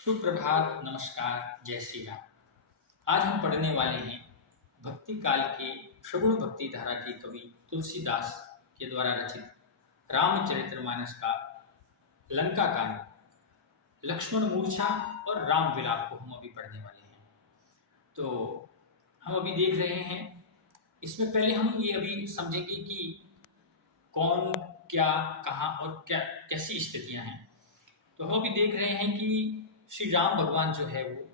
सुप्रभात, नमस्कार, जय श्री राम। आज हम पढ़ने वाले हैं भक्ति काल के सगुण भक्ति धारा के कवि तुलसीदास के द्वारा रचित रामचरितमानस का लंका कांड, लक्ष्मण मूर्छा और राम विलाप को हम अभी पढ़ने वाले हैं। तो हम अभी देख रहे हैं, इसमें पहले हम ये अभी समझेंगे कि कौन, क्या, कहाँ और क्या कैसी स्थितियां हैं। तो हम अभी देख रहे हैं कि श्री राम भगवान जो है वो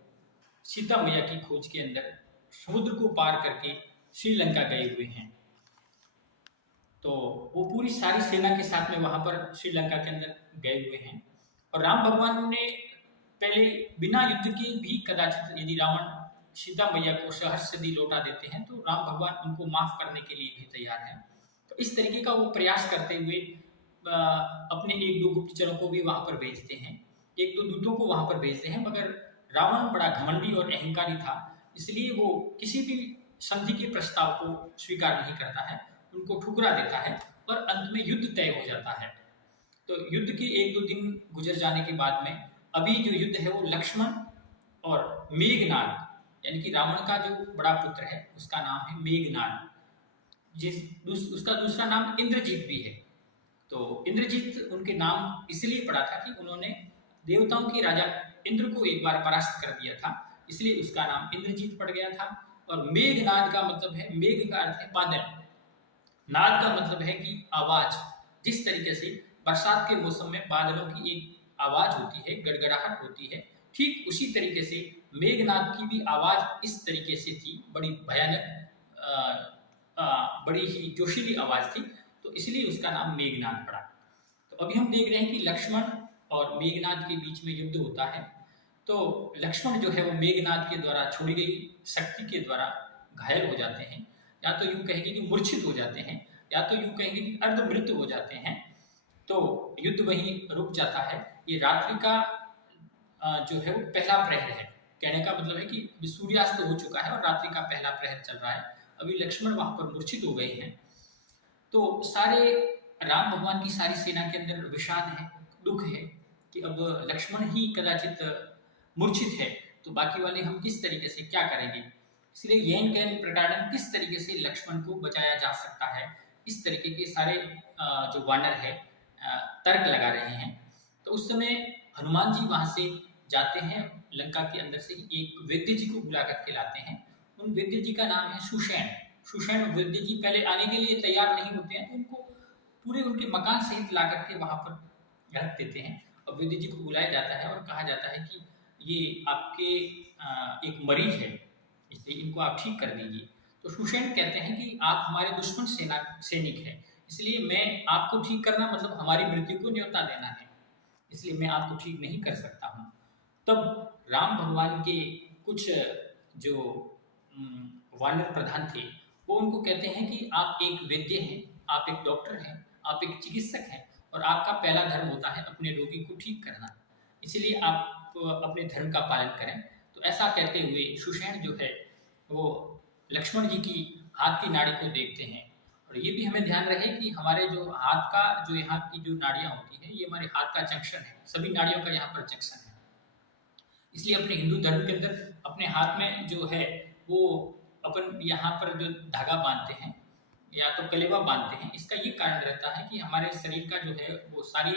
सीता मैया की खोज के अंदर समुद्र को पार करके श्रीलंका गए हुए हैं। तो वो पूरी सारी सेना के साथ में वहां पर श्रीलंका के अंदर गए हुए हैं और राम भगवान ने पहले बिना युद्ध के भी कदाचित यदि रावण सीता मैया को सहर्ष यदि लौटा देते हैं तो राम भगवान उनको माफ करने के लिए भी तैयार हैं। तो इस तरीके का वो प्रयास करते हुए अपने एक दो गुप्तचरों को भी वहां पर भेजते हैं, एक दो दूतों को वहां पर भेजते हैं, मगर रावण बड़ा घमंडी और अहंकारी था, इसलिए वो किसी भी संधि के प्रस्ताव को स्वीकार नहीं करता है, उनको ठुकरा देता है और अंत में युद्ध तय हो जाता है। तो युद्ध के एक दो दिन गुजर जाने के बाद में अभी जो युद्ध है वो लक्ष्मण और मेघनाद, यानी कि रावण का जो बड़ा पुत्र है उसका नाम है मेघनाद, उसका दूसरा नाम इंद्रजीत भी है। तो इंद्रजीत उनके नाम इसलिए पड़ा था कि उन्होंने देवताओं के राजा इंद्र को एक बार परास्त कर दिया था, इसलिए उसका नाम इंद्रजीत पड़ गया था। और मेघनाद का मतलब है, मेघ का अर्थ है बादल, नाद का मतलब है कि आवाज। जिस तरीके से बरसात के मौसम में बादलों की एक आवाज होती है, गड़गड़ाहट होती है, ठीक उसी तरीके से मेघनाद की भी आवाज इस तरीके से थी, बड़ी भयानक, बड़ी ही जोशीली आवाज थी, तो इसलिए उसका नाम मेघनाद पड़ा। तो अभी हम देख रहे हैं कि लक्ष्मण और मेघनाद के बीच में युद्ध होता है। तो लक्ष्मण जो है वो मेघनाद के द्वारा छोड़ी गई शक्ति के द्वारा घायल हो जाते हैं, या तो यूं कहेंगे कि मूर्छित हो जाते हैं, या तो यूं कहेंगे कि अर्धमृत हो जाते हैं। तो युद्ध वहीं रुक जाता है। ये रात्रि का जो है वो पहला प्रहर है, कहने का मतलब है कि सूर्यास्त हो चुका है और रात्रि का पहला प्रहर चल रहा है। अभी लक्ष्मण वहां पर मूर्छित हो गए हैं। तो सारे राम भगवान की सारी सेना के अंदर विषाद है, दुख है कि अब लक्ष्मण ही कदाचित मूर्छित है, तो बाकी वाले हम किस तरीके से क्या करेंगे। इसलिए येन कैन प्रकारण किस तरीके से लक्ष्मण को बचाया जा सकता है, इस तरीके के सारे जो वानर है तर्क लगा रहे हैं। तो उस समय हनुमान जी वहां से जाते हैं, लंका के अंदर से एक वैद्य जी को बुला करके लाते हैं। उन वैद्य जी का नाम है सुषैण। सुषैण वैद्य जी पहले आने के लिए तैयार नहीं होते हैं, तो उनको पूरे उनके मकान सहित ला करके वहां पर रख देते हैं और वैद्य जी को बुलाया जाता है और कहा जाता है कि ये आपके एक मरीज है, इसलिए इनको आप ठीक कर दीजिए। तो सुषैण कहते हैं कि आप हमारे दुश्मन सैनिक हैं, इसलिए मैं आपको ठीक करना मतलब हमारी मृत्यु को न्योता देना है, इसलिए मैं आपको ठीक नहीं कर सकता हूँ। तब राम भगवान के कुछ जो वानर प्रधान थे वो उनको कहते हैं कि आप एक वैद्य हैं, आप एक डॉक्टर हैं, आप एक चिकित्सक हैं और आपका पहला धर्म होता है अपने रोगी को ठीक करना, इसलिए आप अपने धर्म का पालन करें। तो ऐसा कहते हुए सुषैण जो है वो लक्ष्मण जी की हाथ की नाड़ी को देखते हैं। और ये भी हमें ध्यान रहे कि हमारे जो हाथ का जो यहाँ की जो नाड़ियाँ होती है, ये हमारे हाथ का जंक्शन है, सभी नाड़ियों का यहाँ पर जंक्शन है। इसलिए अपने हिंदू धर्म के अंदर अपने हाथ में जो है वो अपन यहाँ पर जो धागा बांधते हैं या तो कलेवा बांधते हैं, इसका ये कारण रहता है कि हमारे शरीर का जो है वो सारी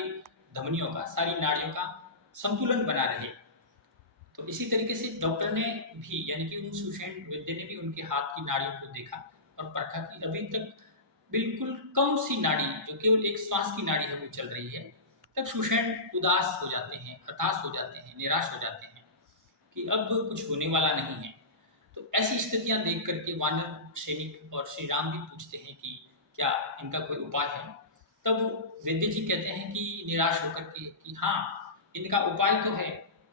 धमनियों का, सारी नाड़ियों का संतुलन बना रहे। तो इसी तरीके से डॉक्टर ने भी, यानी कि उन सुषैण वैद्य ने भी उनके हाथ की नाड़ियों को देखा और परखा कि अभी तक बिल्कुल कम सी नाड़ी, जो केवल एक श्वास की नाड़ी है, वो चल रही है। तब सुषैण उदास हो जाते हैं, हताश हो जाते हैं, निराश हो जाते हैं कि अब कुछ होने वाला नहीं है। तो ऐसी स्थितियां देख करके वानर सैनिक और श्री राम भी पूछते हैं कि क्या इनका कोई उपाय है। तब वैद्य जी कहते हैं कि निराश होकर के कि हाँ, इनका उपाय तो है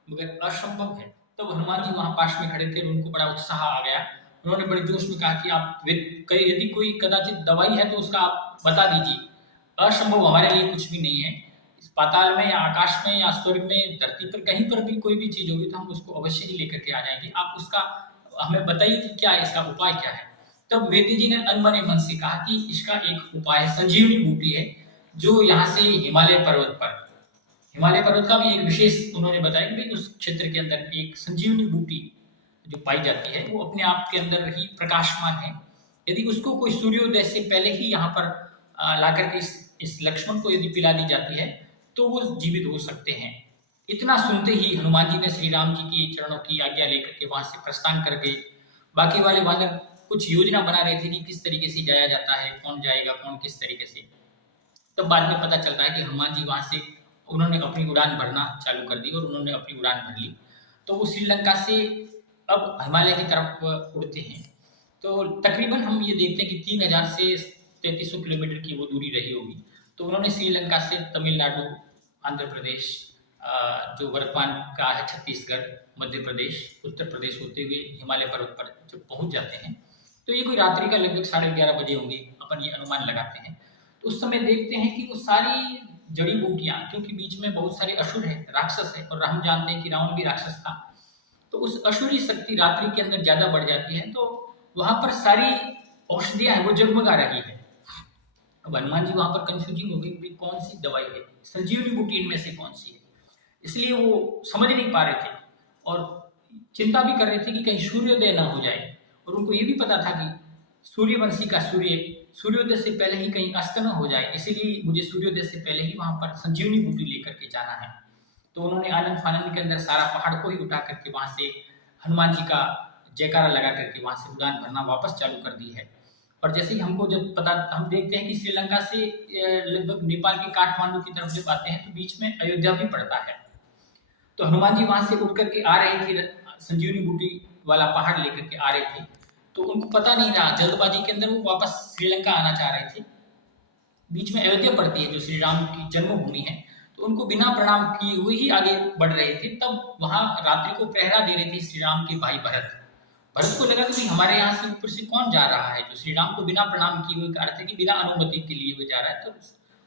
मगर असंभव है। तब हनुमान जी वहां पास में खड़े थे और उनको बड़ा उत्साह आ गया। उन्होंने बड़े जोश में कहा कि आप यदि कोई कदाचित दवाई है तो उसका आप बता दीजिए, असंभव हमारे लिए कुछ भी नहीं है। इस पाताल में या आकाश में या स्वर्ग में, धरती पर, कहीं पर भी कोई भी चीज होगी तो हम उसको अवश्य ही लेकर के आ जाएंगे, आप उसका हमें बताइए कि क्या इसका उपाय क्या है। तब वैद्य जी ने अनमने मन से कहा कि इसका एक उपाय संजीवनी बूटी है, जो यहाँ से हिमालय पर्वत का भी एक विशेष उन्होंने बताया कि भाई उस क्षेत्र के अंदर एक संजीवनी बूटी जो पाई जाती है वो अपने आप के अंदर ही प्रकाशमान है। यदि उसको कोई सूर्योदय से पहले ही यहाँ पर ला करके इस लक्ष्मण को यदि पिला दी जाती है तो वो जीवित हो सकते हैं। इतना सुनते ही हनुमान जी ने श्री राम जी की चरणों की आज्ञा लेकर के वहां से प्रस्थान कर गए। बाकी वाले वानर कुछ योजना बना रहे थे कि किस तरीके से जाया जाता है, कौन जाएगा, कौन किस तरीके से। तो बाद में पता चलता है कि हनुमान जी वहां से उन्होंने अपनी उड़ान भरना चालू कर दी और उन्होंने अपनी उड़ान भर ली। तो वो श्रीलंका से अब हिमालय की तरफ उड़ते हैं। तो तकरीबन हम ये देखते हैं कि 3000 से 3300 किलोमीटर की वो दूरी रही होगी। तो उन्होंने श्रीलंका से तमिलनाडु, आंध्र प्रदेश, जो वर्तमान का है छत्तीसगढ़, मध्य प्रदेश, उत्तर प्रदेश होते हुए हिमालय पर्वत पर जब पहुंच जाते हैं तो ये कोई रात्रि का लगभग 11:30 बजे होंगे, अपन ये अनुमान लगाते हैं। तो उस समय देखते हैं कि वो सारी जड़ी बूटियां, क्योंकि बीच में बहुत सारे असुर है, राक्षस है, और हम जानते हैं कि रावण भी राक्षस था, तो उस असुरी शक्ति रात्रि के अंदर ज्यादा बढ़ जाती है। तो वहां पर सारी औषधियां हैं वो जगमगा रही है। अब हनुमान जी वहां पर कंफ्यूजिंग हो गई कि कौन सी दवाई है, संजीवनी बूटी इनमें से कौन सी है, इसलिए वो समझ नहीं पा रहे थे और चिंता भी कर रहे थे कि कहीं सूर्योदय ना हो जाए। और उनको ये भी पता था कि सूर्यवंशी का सूर्योदय से पहले ही कहीं अस्त न हो जाए, इसीलिए मुझे सूर्योदय से पहले ही वहां पर संजीवनी बूटी लेकर के जाना है। तो उन्होंने आनंद फानंद के अंदर सारा पहाड़ को ही उठा करके वहां से हनुमान जी का जयकारा लगा करके वहां से उड़ान भरना वापस चालू कर दी है। और जैसे ही हमको जब पता, हम देखते हैं कि श्रीलंका से लगभग नेपाल के काठमांडू की तरफ जब आते हैं तो बीच में अयोध्या भी पड़ता है। तो हनुमान जी वहां से उठ करके आ रहे थे, संजीवनी बूटी वाला पहाड़ लेकर के आ रहे थे। तो उनको पता नहीं रहा, जल्दबाजी के अंदर वो वापस श्रीलंका आना चाह रहे थे। बीच में अयोध्या पड़ती है जो श्री राम की जन्मभूमि है। तो उनको बिना प्रणाम किए हुए ही आगे बढ़ रहे थे। तब वहां रात्रि को पहरा दे रहे थे श्री राम के भाई भरत। भरत को लगा कि भाई हमारे यहाँ से ऊपर से कौन जा रहा है, जो श्री राम को बिना प्रणाम किए हुए, अर्थ है कि बिना अनुमति के लिए हुए जा रहा है। तो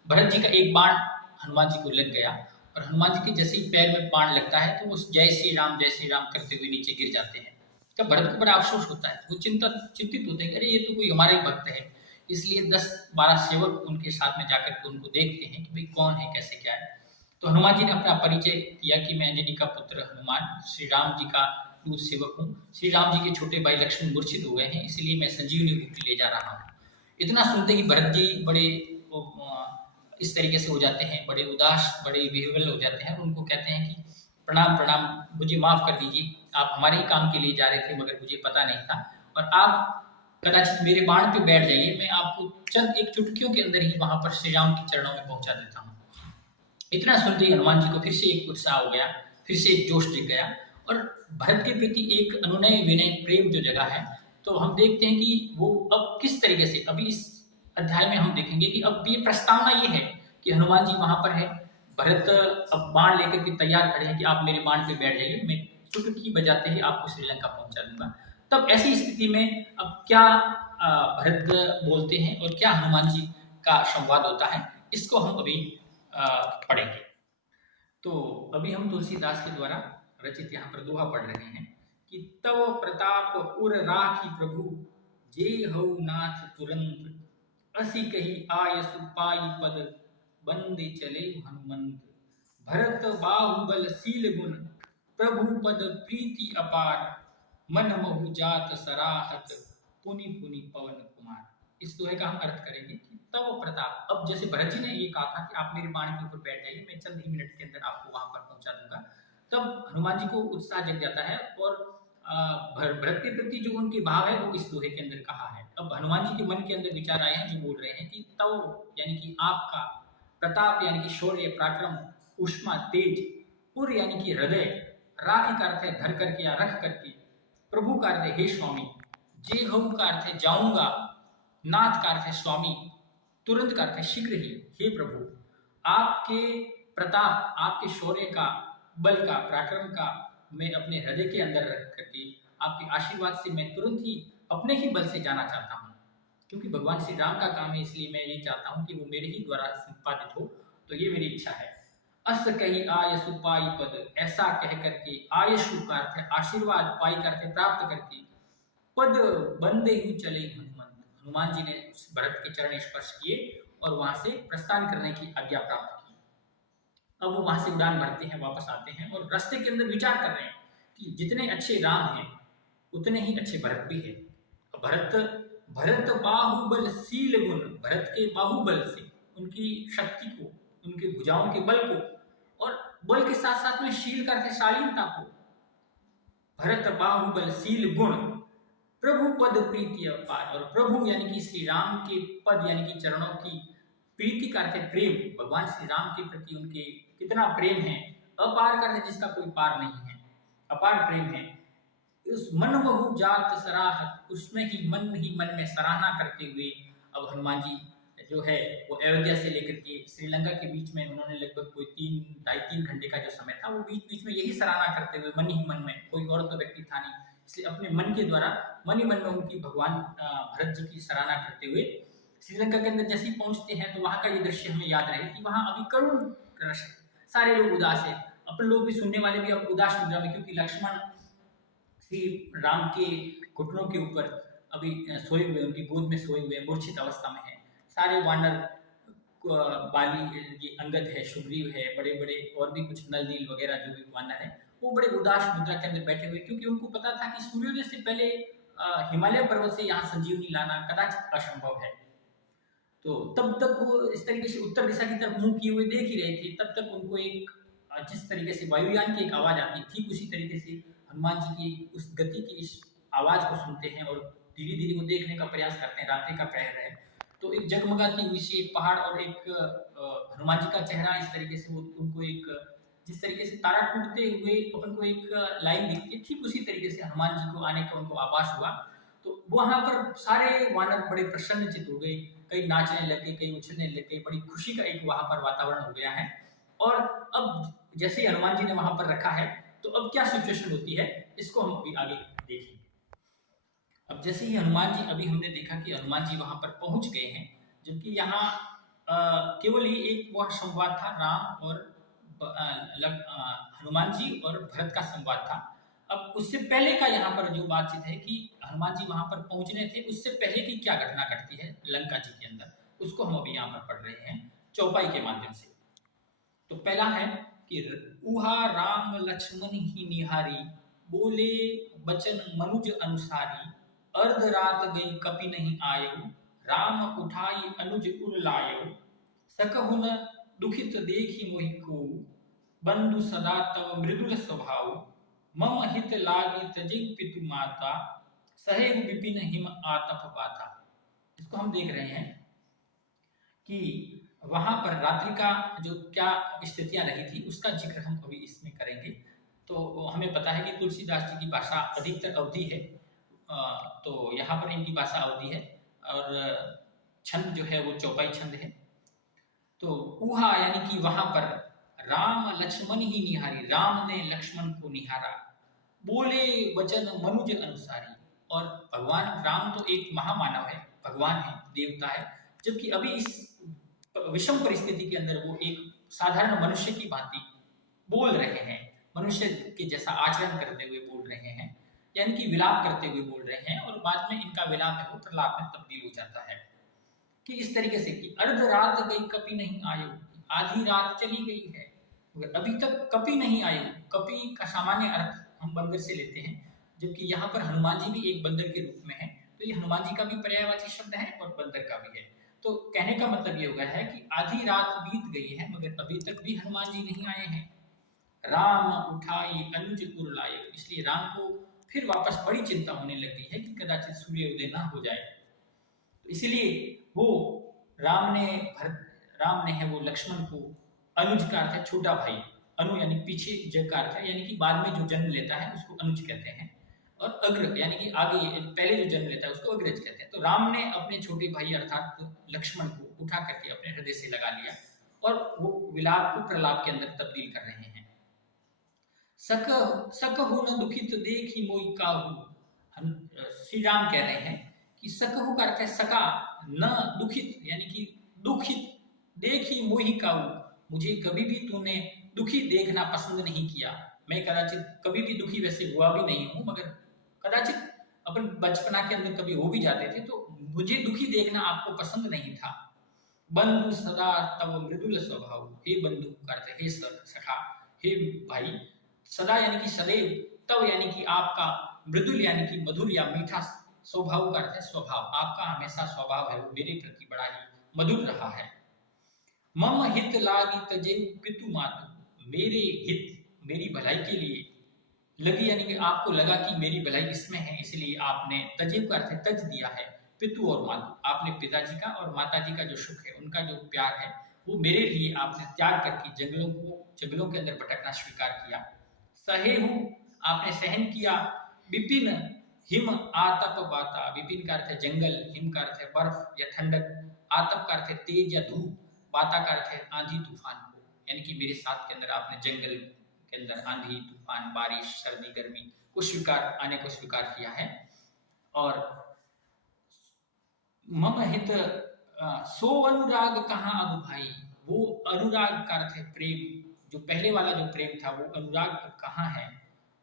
भरत जी का एक बाण हनुमान जी को लग गया और हनुमान जी के जैसे ही पैर में बाण लगता है तो वो जय श्री राम करते हुए नीचे गिर जाते हैं। तब भरत को बड़ा अफसोस होता है, वो चिंतित होते हैं, अरे ये तो कोई हमारा ही भक्त है। इसलिए 10-12 सेवक उनके साथ में जाकर के उनको देखते हैं कि भाई कौन है, कैसे क्या है। तो हनुमान जी ने अपना परिचय किया कि मैं अंजनी का पुत्र हनुमान श्री राम जी का दूत सेवक हूँ। श्री राम जी के छोटे भाई लक्ष्मण मूर्छित हो गए हैं, इसलिए मैं संजीवनी बूटी ले जा रहा हूँ। इतना सुनते ही भरत जी बड़े इस तरीके से हो जाते हैं, बड़े उदास, बड़े विह्वल हो जाते हैं। उनको कहते हैं कि प्रणाम प्रणाम, मुझे माफ कर दीजिए, आप हमारे ही काम के लिए जा रहे थे मगर मुझे पता नहीं था, और आप कदाचित मेरे बाण पे बैठ जाइए, मैं आपको चंद एक चुटकियों के अंदर ही वहां पर श्री राम के चरणों में पहुंचा देता हूँ। इतना सुनते ही हनुमान जी को फिर से एक उत्साह हो गया, फिर से एक जोश दिख गया, और भरत के प्रति एक अनुनय विनय प्रेम जो जगह है। तो हम देखते हैं कि वो अब किस तरीके से, अभी इस अध्याय में हम देखेंगे कि अब ये प्रस्तावना ये है कि हनुमान जी वहां पर है, भरत अब बाण लेकर के तैयार खड़े हैं कि आप मेरे बाण पे बैठ जाइए, मैं चुटकी बजाते ही आपको श्रीलंका पहुंचा दूंगा। तब ऐसी स्थिति में अब क्या भरत बोलते हैं और क्या हनुमान जी का संवाद होता है, इसको हम अभी पढ़ेंगे। तो अभी हम तुलसीदास के द्वारा रचित यहाँ पर दोहा पढ़ रहे हैं कि तव प्रताप उर राखी प्रभु, जे हौ नाथ तुरंत, असी कही आय सुपाई पद, बंदे चले हनुमंत। भरत बाहुबल शील गुण, प्रभु पद प्रीति अपार, मन महु जात सराहत, पुनि पुनि पवन कुमार। इस दोहे का हम अर्थ करेंगे कि तब प्रताप, अब जैसे भरत जी ने ये कहा था कि आप मेरे बाण के ऊपर बैठ जाइए, मैं चंद ही मिनट के अंदर आपको वहां पर पहुंचा दूंगा, तब हनुमान जी को उत्साह जग जाता है और भरत के प्रति जो उनके भाव है वो इस दोहे के अंदर कहा है। अब हनुमान जी के मन के अंदर विचार आए हैं जो बोल रहे हैं कि तब यानी कि आपका, प्रताप यानी कि शौर्य पराक्रम, उष्मा तेज, पुर यानी कि हृदय, राखी का अर्थ है धर करके या रख करके, प्रभु का अर्थ है हे स्वामी, जे हूं का अर्थ है जाऊंगा, नाथ का अर्थ है स्वामी, तुरंत का अर्थ है शीघ्र ही, हे प्रभु आपके प्रताप, आपके शौर्य का, बल का, पराक्रम का मैं अपने हृदय के अंदर रख करके आपके आशीर्वाद से मैं तुरंत ही अपने ही बल से जाना चाहता हूँ, क्योंकि भगवान श्री राम का काम है, इसलिए मैं ये चाहता हूँ कि वो मेरे ही द्वारा संपादित हो, तो ये मेरी इच्छा है। अस कही आयसु पाई पद, ऐसा कह करके, आयशु का अर्थ है आशीर्वाद, पाई का अर्थ है प्राप्त करके, पद बंदे ही चले हनुमंत, हनुमान जी ने भरत के चरण स्पर्श किए और वहां से प्रस्थान करने की आज्ञा प्राप्त की। अब वो वहां से उड़ान भरते हैं, वापस आते हैं और रास्ते के अंदर विचार कर रहे हैं कि जितने अच्छे राम हैं उतने ही अच्छे भरत भी है। भरत भरत बाहुबल शील गुण, भरत के बाहुबल से, उनकी शक्ति को, उनके भुजाओं के बल को, और बल के साथ साथ में शील का अर्थ है शालीनता को, भरत बाहुबल शील गुण, प्रभु पद प्रीति अपार, और प्रभु यानी कि श्री राम के पद यानी कि चरणों की प्रीति का अर्थ है प्रेम, भगवान श्री राम के प्रति उनके कितना प्रेम है, अपार का अर्थ है जिसका कोई पार नहीं है, अपार प्रेम है। उस मन बहु जात सराहत, उसमें ही मन में सराहना करते हुए अब हनुमान जी जो है वो अयोध्या से लेकर के श्रीलंका के बीच में उन्होंने लगभग कोई 3-3.5 घंटे का जो समय था वो बीच बीच में यही सराहना करते हुए मन ही मन में, कोई और तो व्यक्ति था नहीं, इसलिए अपने मन के द्वारा मन ही मन में उनकी भगवान भरत जी की सराहना करते हुए श्रीलंका के अंदर जैसे ही पहुंचते हैं तो वहां का ये दृश्य हमें याद रहे कि वहां अभी करुण रस, सारे लोग उदास है, अपन लोग भी सुनने वाले भी अब उदास मुद्रा में, क्योंकि लक्ष्मण श्री राम के घुटनों के ऊपर अभी सोए हुए, उनकी गोद में सोए हुए मूर्छित अवस्था में है। सारे वानर, बाली, ये अंगद है, सुग्रीव है, बड़े बड़े और भी कुछ नल नील वगैरह जो भी वानर है वो बड़े उदास मुद्रा के अंदर बैठे हुए, क्योंकि उनको पता था कि सूर्योदय से पहले हिमालय पर्वत से यहाँ संजीवनी लाना कदाचित असंभव है। तो तब तक वो इस तरीके से उत्तर दिशा की तरफ मुंह किए हुए देख ही रहे थे, तब तक उनको एक जिस तरीके से वायुयान की एक आवाज आती ठीक उसी तरीके से हनुमान जी की उस गति की इस आवाज को सुनते हैं और धीरे धीरे वो देखने का प्रयास करते हैं। रात्रि का प्रहर है तो एक जगमगाती हुई सी एक पहाड़ और एक हनुमान जी का चेहरा, इस तरीके से वो उनको एक जिस तरीके से तारा टूटते हुए अपन को एक लाइन दिखती है ठीक उसी तरीके से हनुमान जी को आने का उनको आभास हुआ। तो वहां पर सारे वानर बड़े प्रसन्नचित हो गए, कई नाचने लगे, कई उछलने लगे, बड़ी खुशी का एक वहां पर वातावरण हो गया है। और अब जैसे ही हनुमान जी ने वहां पर रखा है तो अब क्या सिचुएशन होती है इसको हम अभी आगे देखेंगे। अब जैसे ही हनुमान जी, अभी हमने देखा कि हनुमान जी वहां पर पहुंच गए हैं, जबकि यहाँ केवल ही एक वह संवाद था राम और हनुमान जी और भरत का संवाद था। अब उससे पहले का यहाँ पर जो बातचीत है कि हनुमान जी वहां पर पहुंचने थे, उससे पहले की क्या घटना घटती है लंका जी के अंदर, उसको हम अभी यहाँ पर पढ़ रहे हैं चौपाई के माध्यम से। तो पहला है कि उहा राम लक्ष्मण ही निहारी, बोले बचन मनुज अनुसारी, अर्ध रात गई कपि नहीं आयो, राम उठाई अनुज उर लायो, सकहुन दुखित देखी मोहि को, बंधु सदा तव मृदुल स्वभाव, मम हित लागी तजिग पितु माता, सहेग विपिन हिम आतप पाता। इसको हम देख रहे हैं कि वहां पर रात्रि का जो क्या स्थितियां रही थी उसका जिक्र हम अभी इसमें करेंगे। तो हमें पता है कि तुलसीदास जी की भाषा अधिकतर अवधि है, तो यहाँ पर इनकी भाषा अवधि है और छंद जो है वो चौपाई छंद है। तो उहा यानी कि वहां पर राम लक्ष्मण ही निहारी, राम ने लक्ष्मण को निहारा, बोले वचन मनुज अनुसारी, और भगवान राम तो एक महामानव है, भगवान है, देवता है, जबकि अभी इस विषम परिस्थिति के अंदर वो एक साधारण मनुष्य की भांति बोल रहे हैं, मनुष्य के जैसा आचरण करते हुए बोल रहे हैं, यानी कि विलाप करते हुए बोल रहे हैं, और बाद में इनका विलाप है वो प्रलाप में तब्दील हो जाता है कि इस तरीके से कि अर्ध रात गई कपि नहीं आयो, आधी रात चली गई है मगर अभी तक कपि नहीं आयो। कपि का सामान्य अर्थ हम बंदर से लेते हैं, जबकि यहाँ पर हनुमान जी भी एक बंदर के रूप में है, तो ये हनुमान जी का भी पर्यायवाची शब्द है और बंदर का भी है। तो कहने का मतलब ये हो गया है कि आधी रात बीत गई है मगर अभी तक भी हनुमान जी नहीं आए हैं। राम उठाई अनुज उर लायो, इसलिए राम को फिर वापस बड़ी चिंता होने लगी है कि कदाचित सूर्योदय ना हो जाए। तो इसलिए वो राम ने है वो लक्ष्मण को, अनुज का अर्थ है छोटा भाई, अनु यानी पीछे, जग का अर्थ है यानी कि बाद में जो जन्म लेता है उसको अनुज कहते हैं, और अग्र यानी कि आगे पहले जो जन्म लेता है उसको अग्रज कहते हैं। तो राम ने अपने छोटे भाई अर्थात लक्ष्मण को उठा करके अपने हृदय से लगा लिया और वो विलाप को प्रलाप के अंदर तब्दील कर रहे हैं। सकहु न दुखित देखी मोहि काहू, श्री राम कह रहे हैं कि सकहु का अर्थ है सका, न दुखित यानी कि दुखित, देखी मोहि काहू, मुझे कभी भी तूने दुखी देखना पसंद नहीं किया। मैं कदाचित कभी भी दुखी वैसे हुआ भी नहीं हूं, मगर कदाचित अपन बचपना के अंदर कभी हो भी जाते थे, तो मुझे दुखी देखना आपको पसंद नहीं था। बंधु सदा तब मृदुल स्वभाव, हे बंधु करते हे सखा, हे भाई, सदा यानी कि सदैव, तब यानी कि आपका, मृदुल यानी कि मधुर या मीठा, स्वभाव का अर्थ है स्वभाव, आपका हमेशा स्वभाव है वो मेरे प्रति बड़ा ही मधुर रहा है। मम हित लागी तजेऊ पितु मातु, मेरे हित, मेरी भलाई के लिए लगी, यानी कि आपको लगा कि मेरी भलाई इसमें है, इसलिए आपने तजेब का अर्थ तज दिया है, पितु और मातु, आपने पिताजी का और माताजी का जो सुख है, उनका जो प्यार है, वो मेरे लिए आपने त्याग करके जंगलों के अंदर भटकना स्वीकार किया। सहेहु, आपने सहन किया, विपिन हिम आतप बाता, विपिन का अर्थ है जंगल, हिम का अर्थ है बर्फ या ठंडक, आतप का अर्थ है तेज या धूप, बाता का अर्थ है आंधी तूफान को, यानी कि मेरे साथ के अंदर आपने जंगल के अंदर आंधी तूफान, बारिश, सर्दी, गर्मी को स्वीकार किया है। और मम हित सो अनुराग कहाँ अब भाई, वो अनुराग का अर्थ है प्रेम, जो पहले वाला जो प्रेम था वो अनुराग कहाँ है।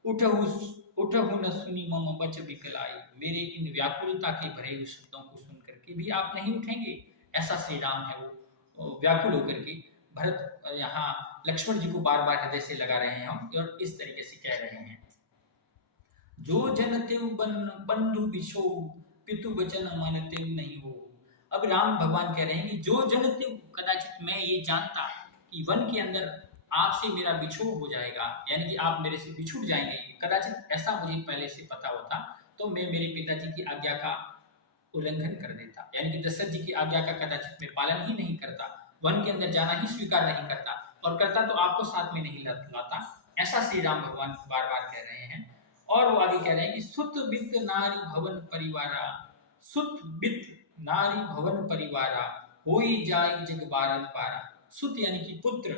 उठहु न सुनी मम बच बिकलाई, मेरे इन व्याकुलता के भरे हुए शब्दों को सुन करके भी आप नहीं उठेंगे, ऐसा श्री राम है वो व्याकुल होकर के भरत यहाँ लक्ष्मण जी को बार बार हृदय से लगा रहे हैं और इस तरीके से कह रहे हैं, जो जन तेउ बंधु बिछो पितु वचन मन तेउ नहीं हो। अब राम भगवान कह रहे हैं कि जो जन तेउ, कदाचित मैं ये जानता कि वन के अंदर आपसे मेरा बिछोह हो जाएगा, यानी कि आप मेरे से बिछुड़ जाएंगे, कदाचित ऐसा मुझे पहले से पता होता तो मैं मेरे पिताजी की आज्ञा का उल्लंघन कर देता, यानी कि दशरथ जी की आज्ञा का कदाचित मैं पालन ही नहीं करता, वन के अंदर जाना ही स्वीकार नहीं करता, और करता तो आपको साथ में नहीं लाता, ऐसा श्री राम भगवान बार बार कह रहे हैं। और वो आगे कह रहे हैं कि सुत बित नारी भवन परिवारा, सुत बित नारी भवन परिवारा, होई जाय जग बारन पारा। सुत यानी कि पुत्र,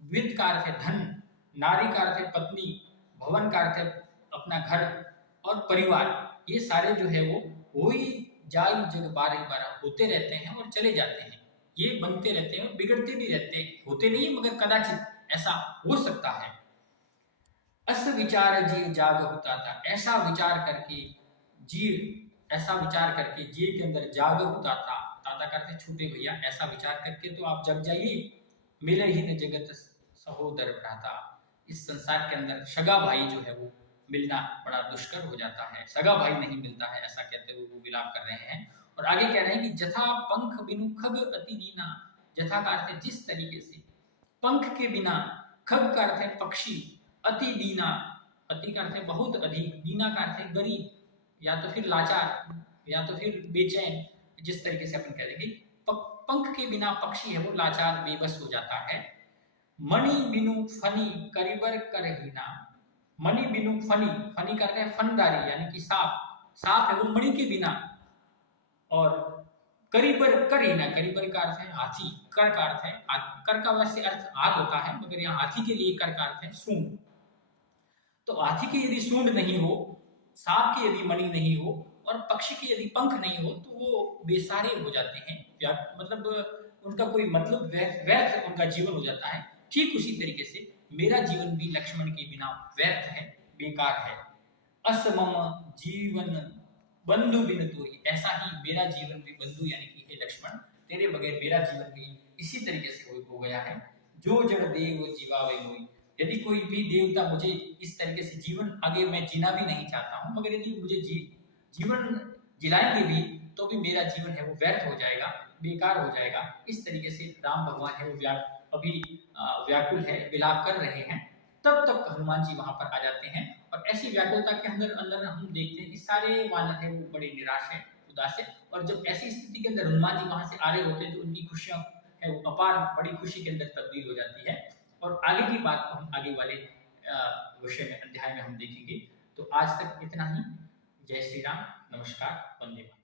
वित्त का अर्थ है धन, नारी का अर्थ है पत्नी, भवन का अर्थ है अपना घर, और परिवार, ये सारे जो है वो होई जाय जग बारह बारह, होते रहते हैं और चले जाते हैं, ये बनते रहते हैं और बिगड़ते भी रहते हैं, होते नहीं मगर कदाचित ऐसा हो सकता है। अस विचार जीव जाग होता था, ऐसा विचार करके जीव के अंदर जाग होता था, ताता करते छोटे भैया, ऐसा विचार करके तो आप जग जाइए, मिले ही न जगत सहोदर भ्राता, इस संसार के अंदर सगा भाई जो है वो मिलना बड़ा दुष्कर हो जाता है, सगा भाई नहीं मिलता है, ऐसा कहते हुए वो विलाप कर रहे हैं। और आगे कह रहे हैं कि जथा पंख बिनु खग अति दीना, जथा का अर्थ है जिस तरीके से, पंख के बिना, खग का अर्थ है पक्षी, अति दीना, अति का अर्थ है बहुत अधिक, दीना का अर्थ है गरीब या तो फिर लाचार या तो फिर बेचैन, जिस तरीके से अपन कह देंगे पंख के बिना पक्षी है वो लाचार बेबस हो जाता है। मणि बिनु फनी करिबर करहीना, मणि बिनु फनी, फनी का अर्थ है फनदारी यानी कि सांप है वो मणि के बिना, और करिबर करहीना, करिबर का अर्थ है हाथी, कर का अर्थ है, कर का वैसे अर्थ आग होता है मगर यहाँ हाथी के लिए कर का अर्थ है सूंड, तो हाथी की यदि सूंड नहीं हो, सांप की यदि मणि नहीं हो और पक्षी की यदि पंख नहीं हो तो वो बेसहारे हो जाते हैं, मतलब उनका कोई मतलब व्यर्थ उनका जीवन हो जाता है। ठीक उसी तरीके से मेरा जीवन भी लक्ष्मण के बिना व्यर्थ है, बेकार है। असमम जीवन बंधु बिन तोई, ऐसा ही मेरा जीवन भी बंधु यानी कि हे लक्ष्मण, तेरे बगैर मेरा जीवन भी इसी तरीके से हो गया है। जो जड़ देव जीवावे मोई, यदि कोई भी देवता मुझे इस तरीके से जीवन आगे मैं जीना भी नहीं चाहता हूँ, मगर यदि मुझे जीवन जिलाएंगे भी तो भी मेरा जीवन है वो व्यर्थ हो जाएगा, बेकार हो जाएगा। इस तरीके से राम भगवान है वो अभी व्याकुल है, विलाप कर रहे हैं। तब तक हनुमान जी वहां पर आ जाते हैं और ऐसी व्याकुलता के अंदर हम देखते हैं कि सारे वानर है वो बड़े निराश है, उदास है, और जब ऐसी स्थिति के अंदर हनुमान जी वहां से आ रहे होते हैं तो उनकी खुशियां है वो अपार बड़ी खुशी के अंदर तब्दील हो जाती है। और आगे की बात को हम आगे वाले विषय में, अध्याय में हम देखेंगे। तो आज तक इतना ही। जय श्री राम, नमस्कार, वंदे मातरम।